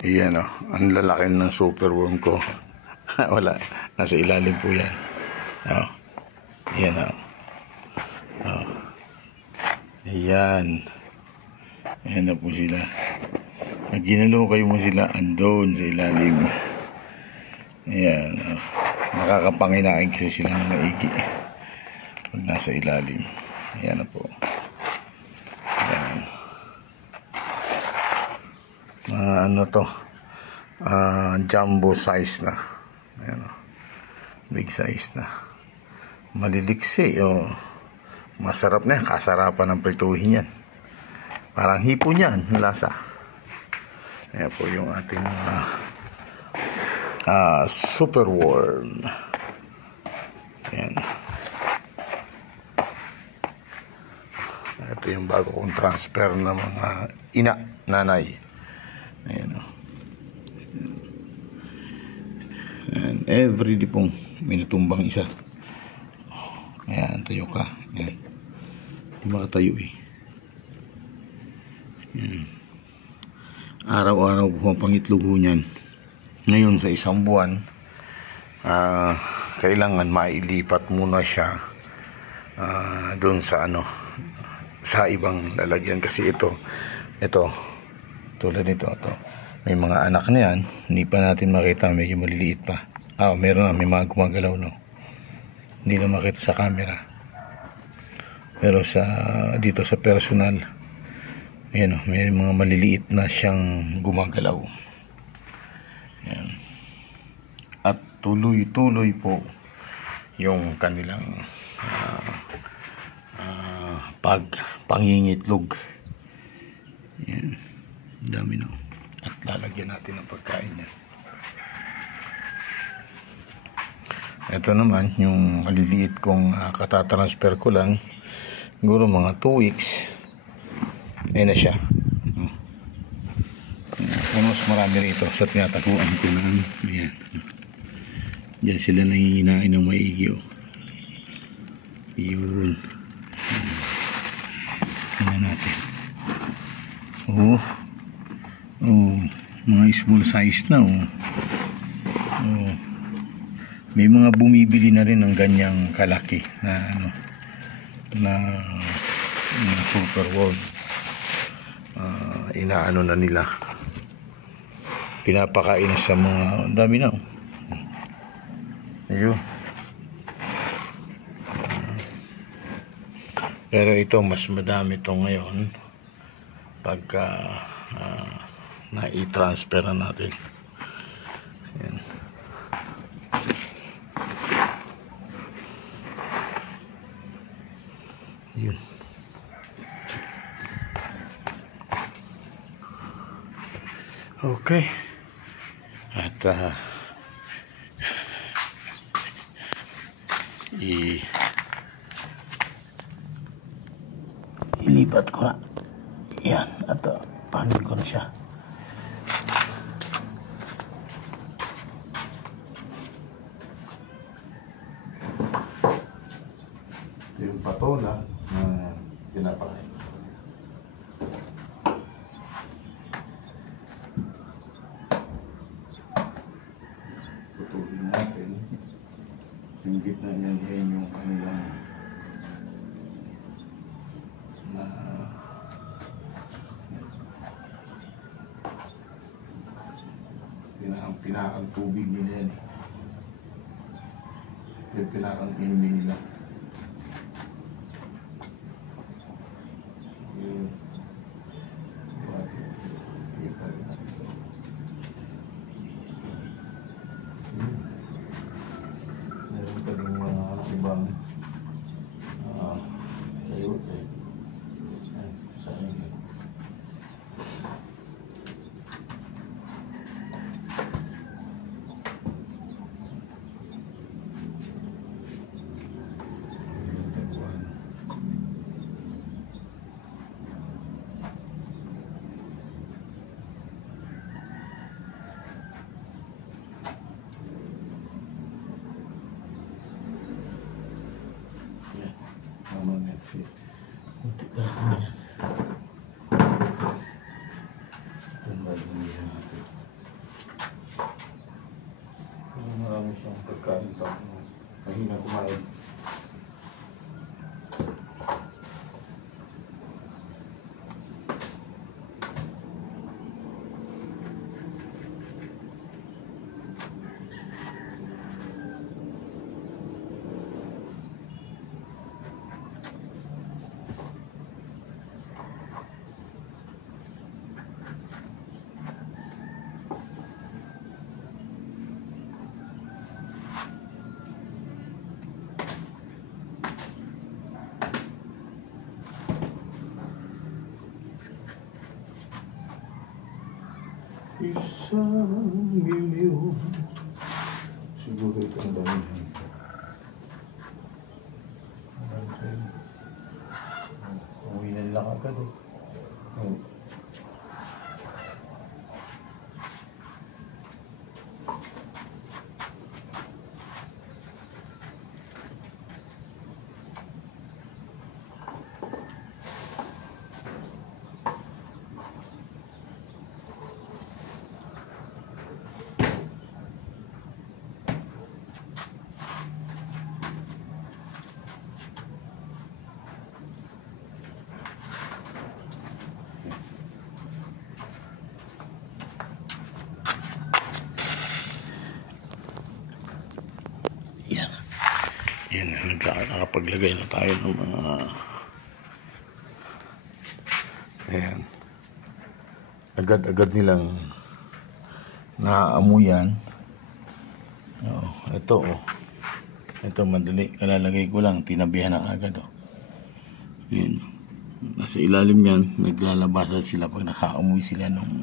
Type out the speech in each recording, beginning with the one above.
Yan o, ang lalaki ng superworm ko. Wala, nasa ilalim po yan. O, yan o. O, ayan. Ayan na po sila. Pag ginalukay mo sila, andon sa ilalim. Ayan o. Nakakapanginain kasi sila ng maigi pag nasa ilalim. Ayan na po. Ayan. Ano to, jumbo size na. Ayan o, big size na, maliliksi o masarap na yan. Kasarapan ng prituhin yan, parang hipon yan lasa. Ayan po yung ating superworm. Ayan, ito yung bago kong transfer ng mga nanay. Ayan o. And everyday pong may natumbang isa. Ayan, tayo ka. Ayan. Hindi makatayo eh. Ayan. Araw-araw po ang pangitlog ho niyan. Ngayon sa isang buwan, kailangan mailipat muna siya doon sa sa ibang lalagyan, kasi ito tulad nito, may mga anak na yan, hindi pa natin makita, medyo maliliit pa. Meron na, may mga gumagalaw, no? Hindi na makita sa camera, pero dito sa personal, ayan, may mga maliliit na siyang gumagalaw. Ayan. At tuloy-tuloy po yung kanilang pangingitlog. Ayan, dami na. At lalagyan natin ng pagkain niya. Ito naman yung maliliit kong katatransfer ko lang, siguro mga 2 weeks. Ayan na siya. Mas marami rito sa tinatakuan ko lang. Ayan, diyan sila nangihinain ng maigi. Yun. Tingnan natin. Mga small size na. May mga bumibili na rin ng ganyang kalaki na superworm. Inaano na nila, pinapakain sa mga dami na. Ayun. Pero ito mas madami ito ngayon pagka na-i-transfer na natin. Ayan. Yun. Okay. At ilipat ko na. Yan. At panin ko na siya. Ito yung patola na pinapakain. Putulin natin. Yung gitna niyan yung kanilang pinakang tubig nila yan. Pinakang inumin nila. Meron pa rin mga ibang sayot sa inyo. Isang milyon. Siguro itong damihan. Uwi na lang agad eh. Oh. Yan, nakapaglagay na tayo ng mga ayan, agad-agad nilang naaamuyan. Ito ito madali, kalalagay ko lang, tinabihan na agad yun, nasa ilalim yan, naglalabasan sila pag nakaamoy sila nung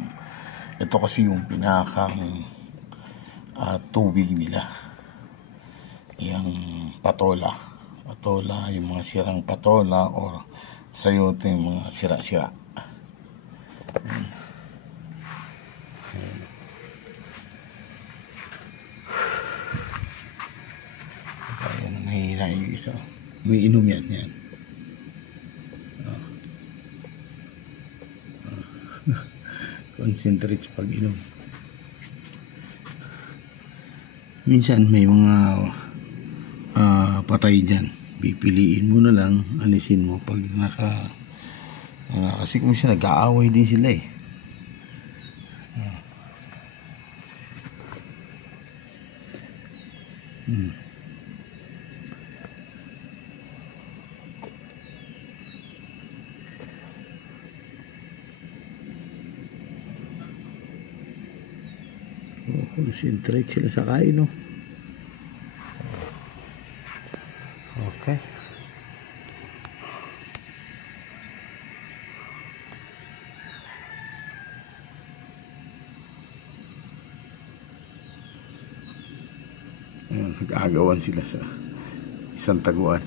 ito kasi yung pinakang tubig nila, yung patola, yung mga sirang patola or sayote, yung mga sira-sira. Ayan, nahihina yung isa. Umiinom yan. Concentrate sa pag-inom. Minsan may mga patay dyan, pipiliin mo na lang, alisin mo pag kasi kung siya nag-aaway din sila eh. Concentrate sila sa kain, no? Okay. Nag-aagawan sila sa isang taguan.